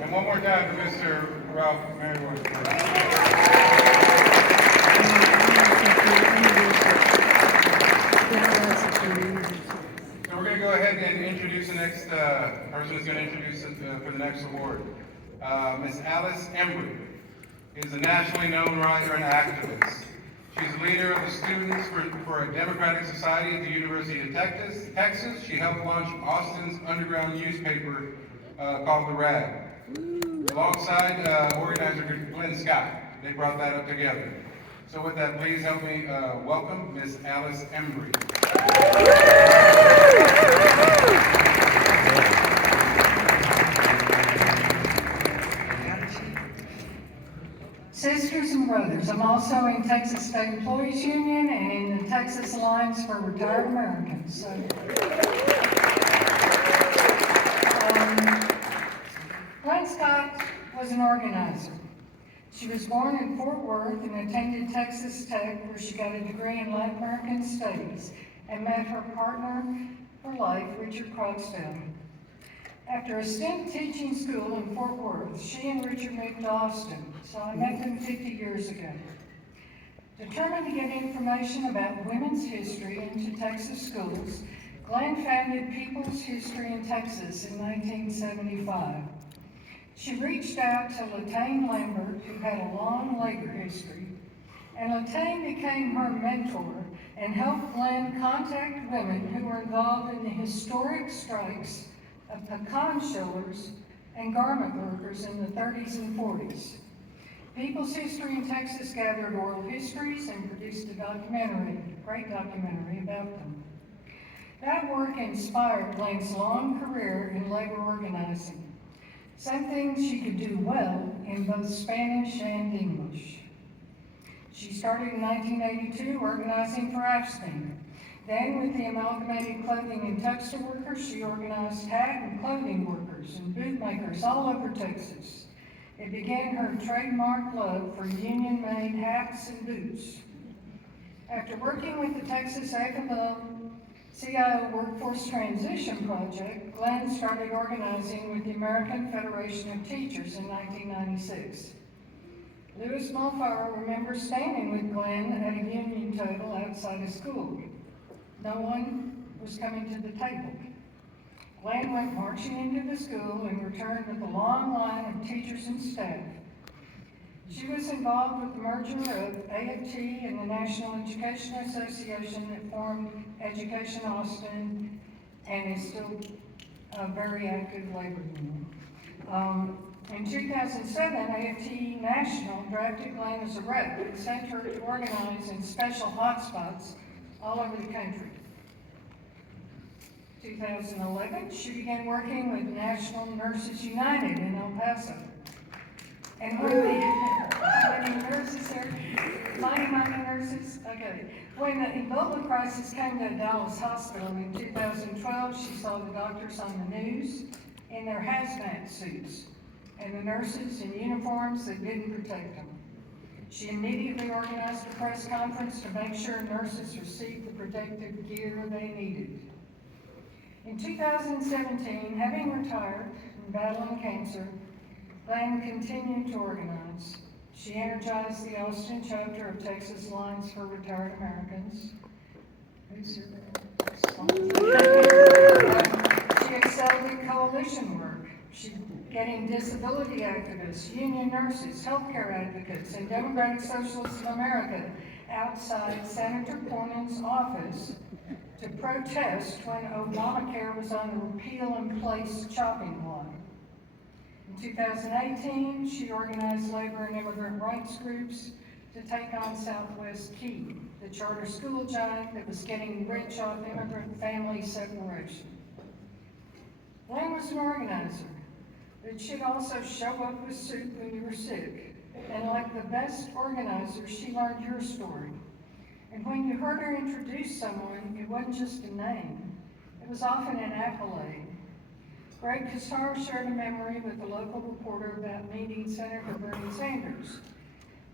And one more time to Mr. Ralph Merriweather. So we're going to go ahead and introduce the next person who's going to introduce it for the next award. Ms. Alice Embry is a nationally known writer and activist. She's a leader of the Students for a Democratic Society at the University of Texas. She helped launch Austin's underground newspaper called The Rag. Alongside organizer Glenn Scott, they brought that up together. So with that, please help me welcome Ms. Alice Embry. Sisters and brothers, I'm also in Texas State Employees Union and in the Texas Alliance for Retired Americans. Glenn Scott was an organizer. She was born in Fort Worth and attended Texas Tech, where she got a degree in Latin American Studies and met her partner for life, Richard Crogsdale. After a stint teaching school in Fort Worth, she and Richard moved to Austin, so I met them 50 years ago. Determined to get information about women's history into Texas schools, Glenn founded People's History in Texas in 1975. She reached out to Latane Lambert, who had a long labor history, and Latane became her mentor and helped Glenn contact women who were involved in the historic strikes of pecan shellers and garment workers in the 30s and 40s. People's History in Texas gathered oral histories and produced a great documentary about them. That work inspired Glenn's long career in labor organizing, something she could do well in both Spanish and English. She started in 1982 organizing for AFSCME. Then, with the Amalgamated Clothing and Textile Workers, she organized hat and clothing workers and boot makers all over Texas. It began her trademark love for union-made hats and boots. After working with the Texas AFL-CIO Workforce Transition Project, Glenn started organizing with the American Federation of Teachers in 1996. Louis Mulfauer remembers standing with Glenn at a union table outside of school. No one was coming to the table. Glenn went marching into the school and returned with a long line of teachers and staff. She was involved with the merger of AFT and the National Education Association that formed Education Austin and is still a very active labor union. In 2007, AFT National drafted Glenn as a rep and sent her to organize in special hotspots all over the country. 2011, she began working with National Nurses United in El Paso. And when the Ebola crisis came to Dallas Hospital in 2012, she saw the doctors on the news in their hazmat suits and the nurses in uniforms that didn't protect them. She immediately organized a press conference to make sure nurses received the protective gear they needed. In 2017, having retired and battling cancer, Glenn continued to organize. She energized the Austin chapter of Texas Alliance for Retired Americans. She excelled in coalition work. She getting disability activists, union nurses, healthcare advocates, and Democratic Socialists of America outside Senator Cornyn's office to protest when Obamacare was on the repeal-in-place chopping block. In 2018, she organized labor and immigrant rights groups to take on Southwest Key, the charter school giant that was getting rich off immigrant family separation. Glenn was an organizer, but she'd also show up with soup when you were sick. And like the best organizer, she learned your story. And when you heard her introduce someone, it wasn't just a name. It was often an accolade. Greg Kassar shared a memory with a local reporter about meeting Senator Bernie Sanders.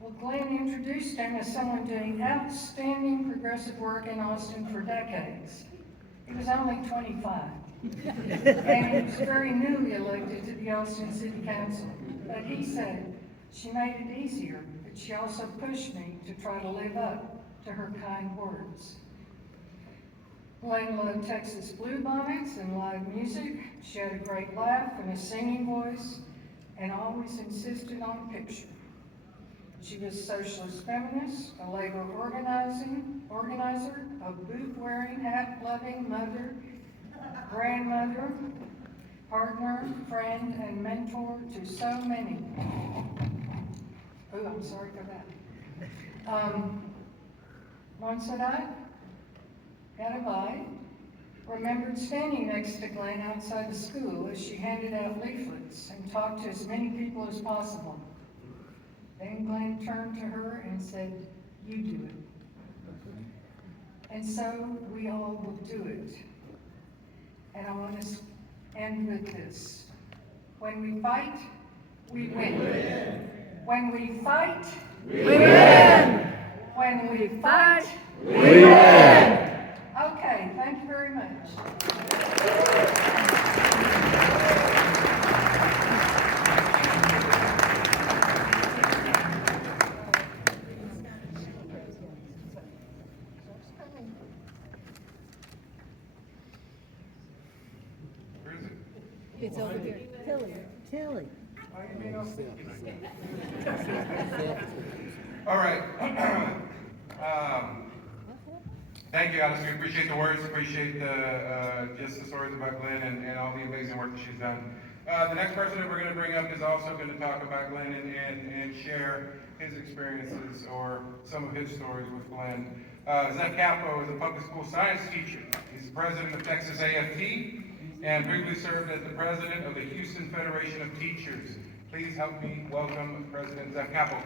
Well, Glenn introduced him as someone doing outstanding progressive work in Austin for decades. He was only 25. And he was very newly elected to the Austin City Council. But he said, she made it easier, but she also pushed me to try to live up to her kind words. Glenn loved Texas bluebonnets and live music. She had a great laugh and a singing voice, and always insisted on a picture. She was a socialist feminist, a labor organizer, a booth-wearing, hat-loving mother, grandmother, partner, friend, and mentor to so many. Oh, I'm sorry for that. Montserrat Gadabai remembered standing next to Glenn outside the school as she handed out leaflets and talked to as many people as possible. Then Glenn turned to her and said, "You do it." And so we all will do it. And I want to end with this. When we fight, we win. When we fight, we win. When we fight, we win. Okay, thank you very much. Where is it? It's over here. Tilly. All right. Thank you, Alice. We appreciate the words, appreciate just the stories about Glenn and all the amazing work that she's done. The next person that we're going to bring up is also going to talk about Glenn and share his experiences or some of his stories with Glenn. Zeph Capo is a public school science teacher. He's the president of Texas AFT and briefly served as the president of the Houston Federation of Teachers. Please help me welcome President Zeph Capo.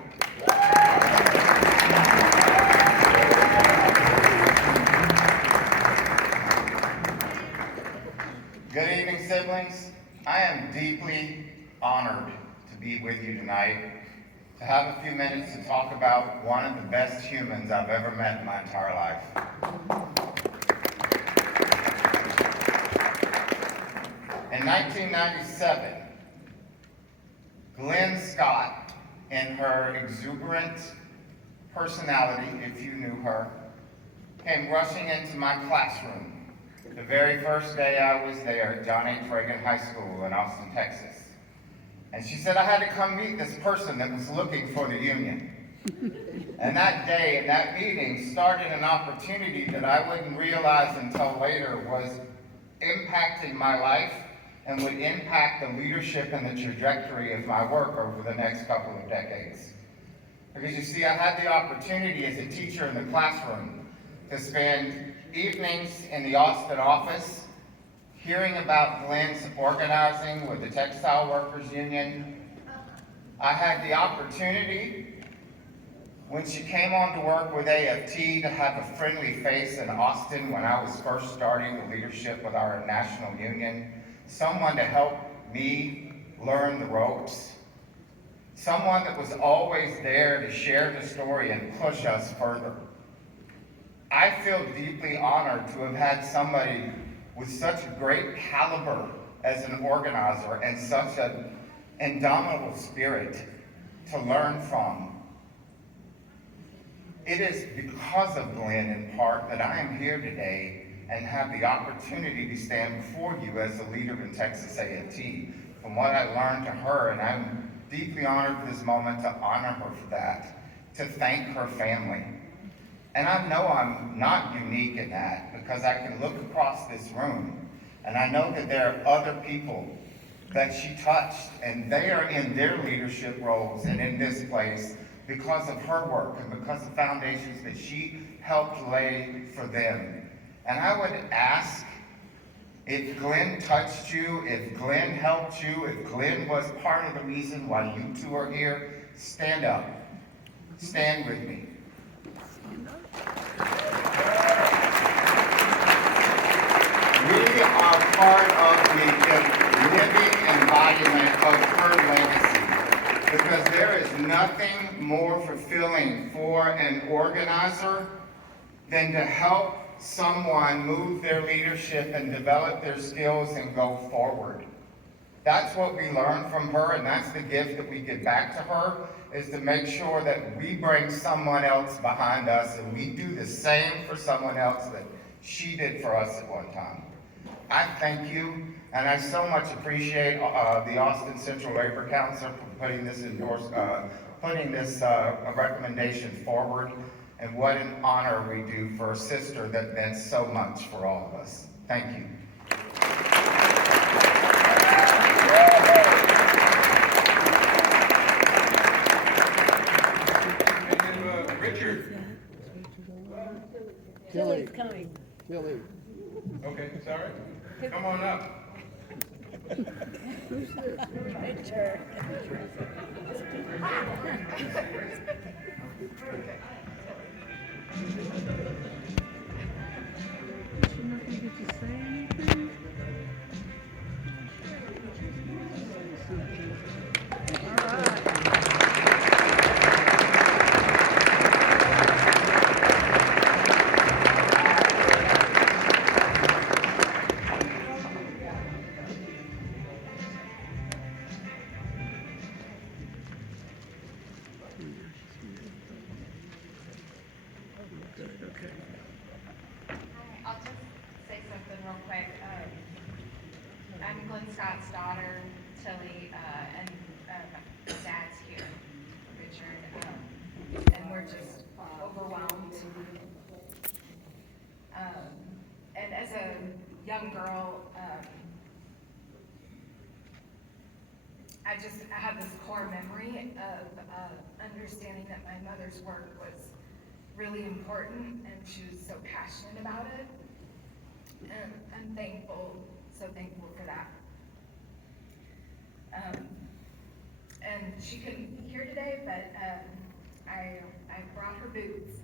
Good evening, siblings. I am deeply honored to be with you tonight, to have a few minutes to talk about one of the best humans I've ever met in my entire life. In 1997, Glenn Scott, in her exuberant personality, if you knew her, came rushing into my classroom the very first day I was there at John H. Reagan High School in Austin, Texas. And she said I had to come meet this person that was looking for the union. And that day, and that meeting, started an opportunity that I wouldn't realize until later was impacting my life and would impact the leadership and the trajectory of my work over the next couple of decades. Because you see, I had the opportunity as a teacher in the classroom to spend evenings in the Austin office hearing about Glenn's organizing with the Textile Workers Union. I had the opportunity, when she came on to work with AFT, to have a friendly face in Austin when I was first starting the leadership with our national union. Someone to help me learn the ropes. Someone that was always there to share the story and push us further. I feel deeply honored to have had somebody with such a great caliber as an organizer and such an indomitable spirit to learn from. It is because of Glenn, in part, that I am here today and have the opportunity to stand before you as a leader in Texas AFT. From what I learned to her, and I'm deeply honored for this moment to honor her for that, to thank her family. And I know I'm not unique in that, because I can look across this room and I know that there are other people that she touched, and they are in their leadership roles and in this place because of her work and because of foundations that she helped lay for them. And I would ask, if Glenn touched you, if Glenn helped you, if Glenn was part of the reason why you two are here, stand up. Stand with me. We are part of the living embodiment of her legacy, because there is nothing more fulfilling for an organizer than to help someone move their leadership and develop their skills and go forward. That's what we learned from her, and that's the gift that we give back to her, is to make sure that we bring someone else behind us and we do the same for someone else that she did for us at one time. I thank you, and I so much appreciate the Austin Central Labor Council for putting this recommendation forward, and what an honor we do for a sister that meant so much for all of us. Thank you. Richard. Tilly's coming. Tilly. Okay, sorry. Come on up. Richard. I'll just say something real quick. I'm Glenn Scott's daughter, Tilly, and my dad's here, Richard, and we're just overwhelmed. And as a young girl, I have this core memory of understanding that my mother's work was really important, and she was so passionate about it. And I'm thankful, so thankful for that. And she couldn't be here today, but I brought her boots.